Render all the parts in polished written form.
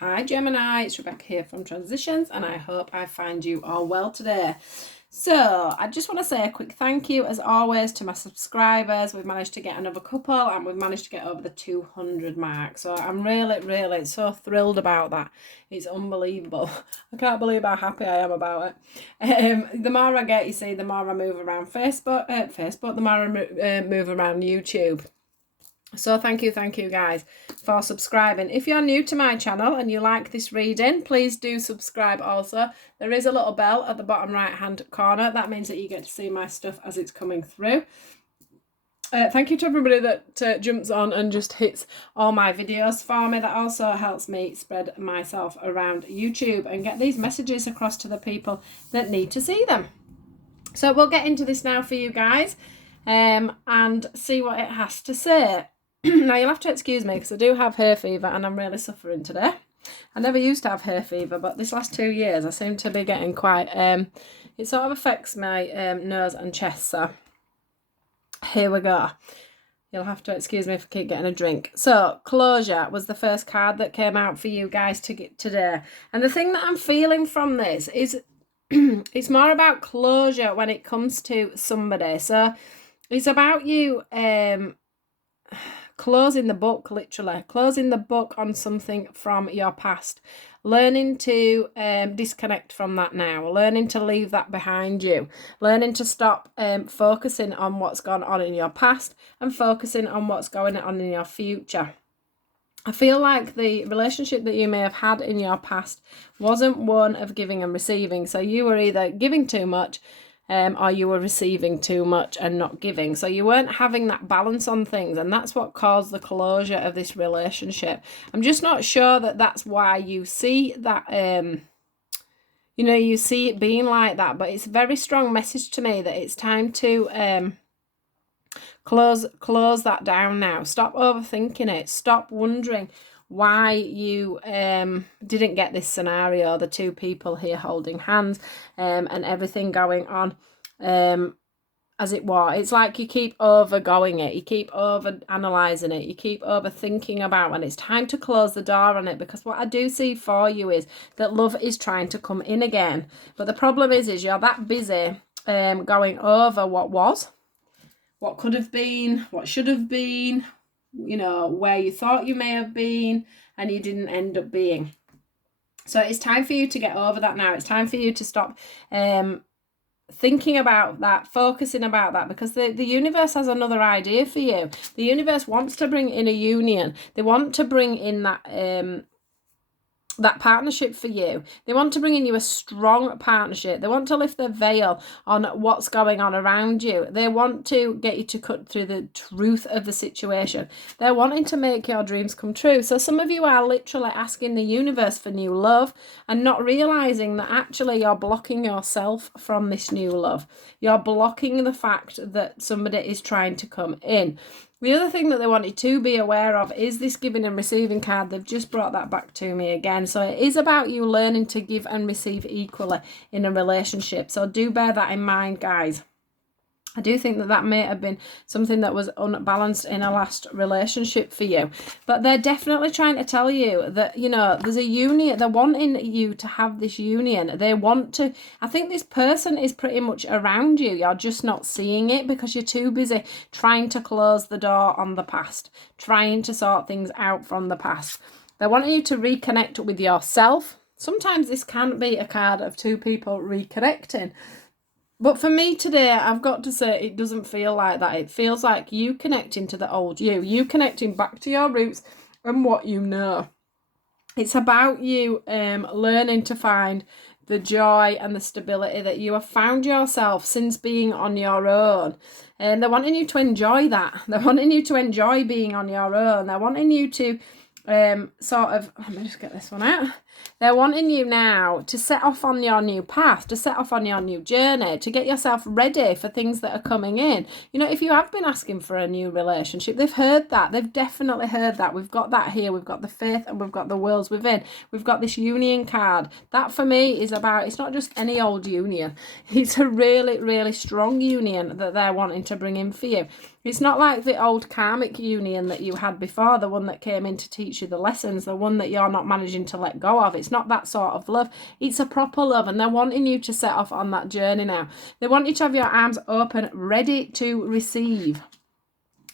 Hi Gemini, it's Rebecca here from Transitions, and I hope I find you all well today. So I just want to say a quick thank you as always to my subscribers. We've managed to get another couple and we've managed to get over the 200 mark. So I'm really so thrilled about that. It's unbelievable. I can't believe how happy I am about it. The more I get, you see, the more I move around Facebook, the more I move around YouTube. So thank you guys for subscribing. If you're new to my channel and you like this reading, please do subscribe also. There is a little bell at the bottom right hand corner. That means that you get to see my stuff as it's coming through. Thank you to everybody that jumps on and just hits all my videos for me. That also helps me spread myself around YouTube and get these messages across to the people that need to see them. So we'll get into this now for you guys and see what it has to say. Now you'll have to excuse me because I do have hay fever and I'm really suffering today. I never used to have hay fever, but this last 2 years I seem to be getting quite, it sort of affects my nose and chest. So here we go. You'll have to excuse me if I keep getting a drink. So closure was the first card that came out for you guys to get today. And the thing that I'm feeling from this is it's more about closure when it comes to somebody. So it's about you closing the book, literally closing the book on something from your past, learning to disconnect from that now, learning to leave that behind you, learning to stop focusing on what's gone on in your past and focusing on what's going on in your future. I feel like the relationship that you may have had in your past wasn't one of giving and receiving. So you were either giving too much or you were receiving too much and not giving. So you weren't having that balance on things, and that's what caused the closure of this relationship. I'm just not sure that that's why you see that, you see it being like that, but it's a very strong message to me that it's time to close that down now. Stop overthinking it. Stop wondering why you didn't get this scenario, the two people here holding hands and everything going on as it was. It's like you keep overgoing it, you keep over analysing it, you keep overthinking about, and it's time to close the door on it, because what I do see for you is that love is trying to come in again. But the problem is you're that busy going over what was, what could have been, what should have been, where you thought you may have been and you didn't end up being. So it's time for you to get over that now. It's time for you to stop thinking about that, focusing about that, because the universe has another idea for you. The universe wants to bring in a union. They want to bring in that partnership for you. They want to bring in you a strong partnership. They want to lift the veil on what's going on around you. They want to get you to cut through the truth of the situation. They're wanting to make your dreams come true. So some of you are literally asking the universe for new love and not realizing that actually you're blocking yourself from this new love. You're blocking the fact that somebody is trying to come in. The other thing that they wanted to be aware of is this giving and receiving card. They've just brought that back to me again. So it is about you learning to give and receive equally in a relationship. So do bear that in mind, guys. I do think that may have been something that was unbalanced in a last relationship for you. But they're definitely trying to tell you that, there's a union. They're wanting you to have this union. They want to, I think this person is pretty much around you. You're just not seeing it because you're too busy trying to close the door on the past, trying to sort things out from the past. They're wanting you to reconnect with yourself. Sometimes this can be a card of two people reconnecting. But for me today, I've got to say it doesn't feel like that. It feels like you connecting to the old you connecting back to your roots and what you know. It's about you learning to find the joy and the stability that you have found yourself since being on your own. And they're wanting you to enjoy that. They're wanting you to enjoy being on your own. They're wanting you to let me just get this one out. They're wanting you now to set off on your new path, to set off on your new journey, to get yourself ready for things that are coming in. If you have been asking for a new relationship, they've heard that. They've definitely heard that. We've got that here. We've got the faith and we've got the worlds within. We've got this union card. That for me is about, it's not just any old union. It's a really, really strong union that they're wanting to bring in for you. It's not like the old karmic union that you had before, the one that came in to teach you the lessons, the one that you're not managing to let go of. It's not that sort of love. It's a proper love, and they're wanting you to set off on that journey now. They want you to have your arms open, ready to receive.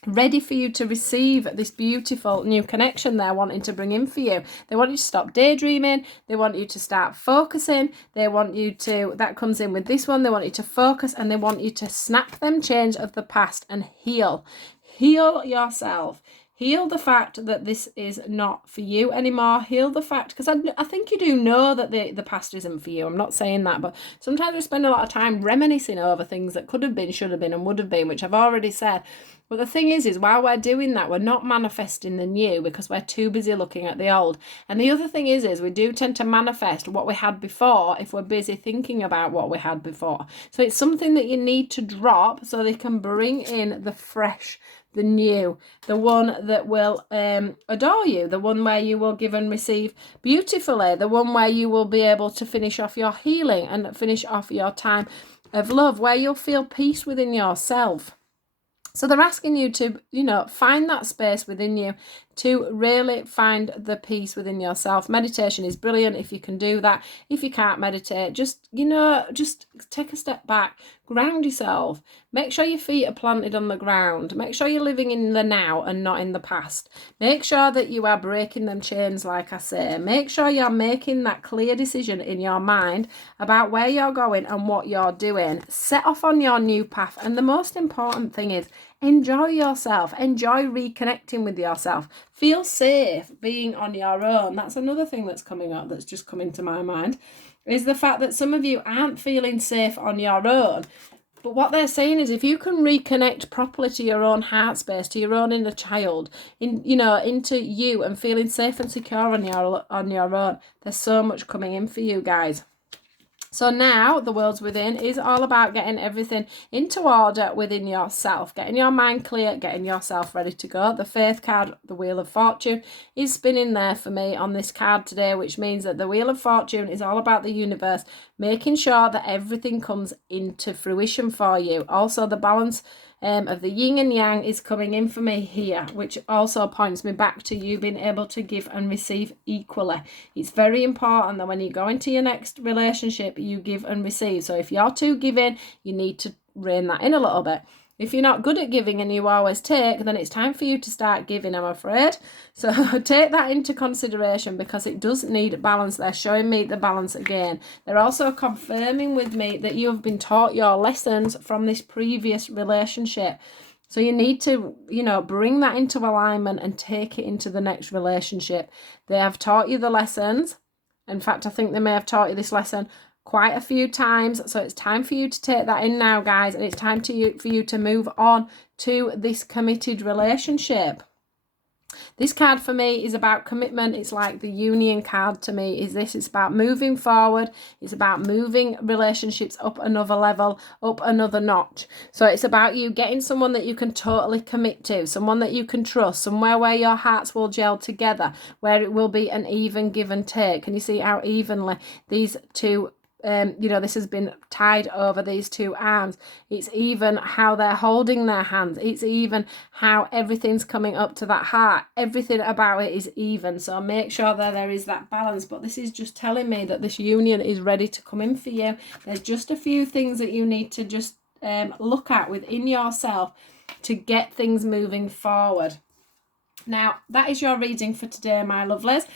Ready for you to receive this beautiful new connection they're wanting to bring in for you. They want you to stop daydreaming. They want you to start focusing. They want you to, that comes in with this one, they want you to focus, and they want you to snap them change of the past and heal. Heal yourself. Heal the fact that this is not for you anymore. Heal the fact, because I think you do know that the past isn't for you. I'm not saying that, but sometimes we spend a lot of time reminiscing over things that could have been, should have been, and would have been, which I've already said. But the thing is while we're doing that, we're not manifesting the new because we're too busy looking at the old. And the other thing is we do tend to manifest what we had before if we're busy thinking about what we had before. So it's something that you need to drop so they can bring in the fresh, the new, the one that will adore you, the one where you will give and receive beautifully, the one where you will be able to finish off your healing and finish off your time of love, where you'll feel peace within yourself. So they're asking you to, find that space within you to really find the peace within yourself. Meditation is brilliant if you can do that. If you can't meditate, just take a step back, ground yourself. Make sure your feet are planted on the ground. Make sure you're living in the now and not in the past. Make sure that you are breaking them chains, like I say. Make sure you're making that clear decision in your mind about where you're going and what you're doing. Set off on your new path. And the most important thing is enjoy yourself. Enjoy reconnecting with yourself. Feel safe being on your own. That's another thing that's coming up, that's just coming to my mind, is the fact that some of you aren't feeling safe on your own. But what they're saying is if you can reconnect properly to your own heart space, to your own inner child, into you and feeling safe and secure on your own, there's so much coming in for you guys. So now the world's within is all about getting everything into order within yourself, getting your mind clear, getting yourself ready to go. The Faith card, the Wheel of Fortune, is spinning there for me on this card today, which means that the Wheel of Fortune is all about the universe, making sure that everything comes into fruition for you. Also, the balance of the yin and yang is coming in for me here, which also points me back to you being able to give and receive equally. It's very important that when you go into your next relationship, you give and receive. So if you're too giving, you need to rein that in a little bit. If you're not good at giving and you always take, then it's time for you to start giving, I'm afraid. So take that into consideration because it does need balance. They're showing me the balance again. They're also confirming with me that you have been taught your lessons from this previous relationship. So you need to, bring that into alignment and take it into the next relationship. They have taught you the lessons. In fact, I think they may have taught you this lesson quite a few times, so it's time for you to take that in now, guys, and it's time for you to move on to this committed relationship. This card for me is about commitment. It's like the union card to me. It's about moving forward. It's about moving relationships up another level, up another notch. So it's about you getting someone that you can totally commit to, someone that you can trust, somewhere where your hearts will gel together, where it will be an even give and take. Can you see how evenly these two this has been tied over these two arms? It's even how they're holding their hands. It's even how everything's coming up to that heart. Everything about it is even. So make sure that there is that balance. But this is just telling me that this union is ready to come in for you. There's just a few things that you need to just look at within yourself to get things moving forward. Now, that is your reading for today, my lovelies.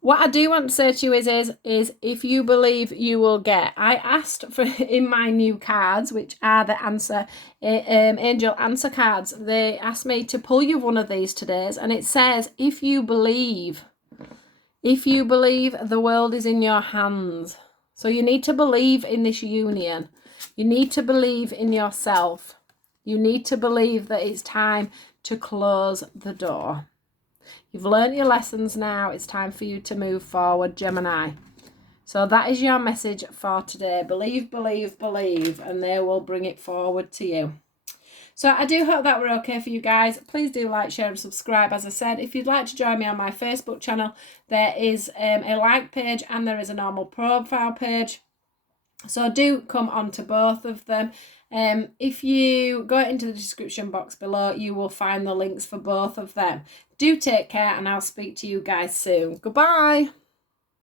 What I do want to say to you is if you believe you will get. I asked for in my new cards, which are the angel answer cards. They asked me to pull you one of these today, and it says, if you believe the world is in your hands. So you need to believe in this union. You need to believe in yourself. You need to believe that it's time to close the door. You've learned your lessons now. It's time for you to move forward, Gemini. So that is your message for today. Believe, believe, believe, and they will bring it forward to you. So I do hope that we're okay for you guys. Please do like, share and subscribe. As I said, if you'd like to join me on my Facebook channel, there is a like page and there is a normal profile page. So do come on to both of them. If you go into the description box below, you will find the links for both of them. Do take care, and I'll speak to you guys soon. Goodbye.